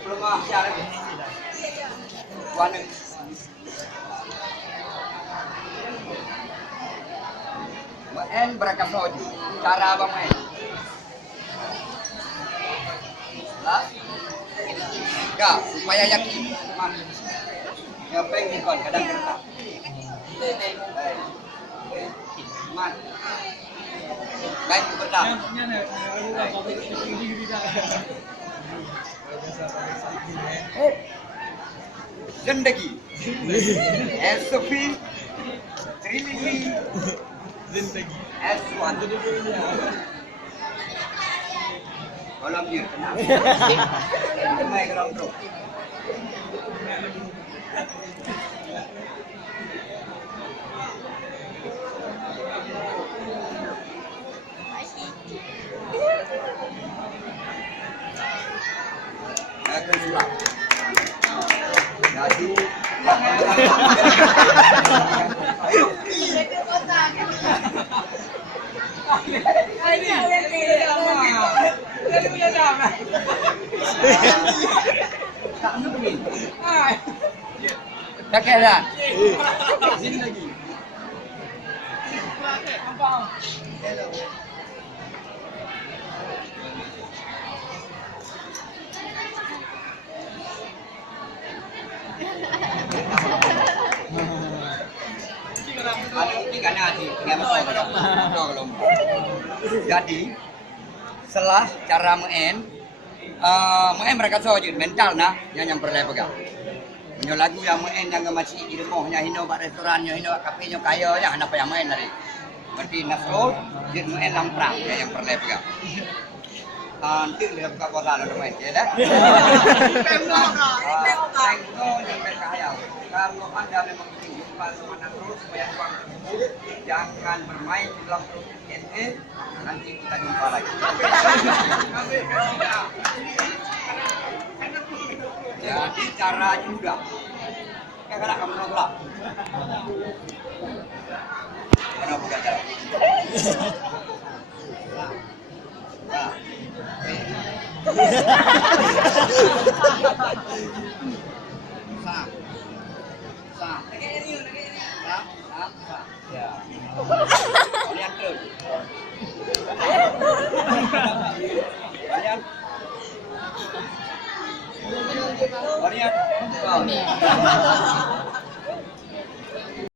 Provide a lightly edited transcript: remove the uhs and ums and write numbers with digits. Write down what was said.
Belum siaran ya? Wanen. En berangkat soju. Cara apa main? Lah? Enggak, supaya yakin. Ngepeng bukan kadang kertas. Man. Baik betul. Zindagi. Sophie. Trilili. Zindagi. S1. Kolam dia kenal. Mai kolam tu. Akan sulap. Jadi tak kira. Sini lagi. Jadi setelah cara main mereka sojud mental nah yang perlu pegang. Punya lagu yang main yang masih di rumahnya hino kat restorannya hino kat kafenya kaya ya apa yang main dari. Berarti nasrul dia main lamprang yang perlu pegang. Nanti lihat buka kota lalu main ya dah. Kalau anda memang ingin jumpa sama nasrul supaya uang tersebut jangan bermain di dalam proses DNA. Nanti kita jumpa lagi. Jadi cara juga. Kayak kamu nolak. Kenapa gak cara? Ya. Lihat terus. Lihat. Lihat.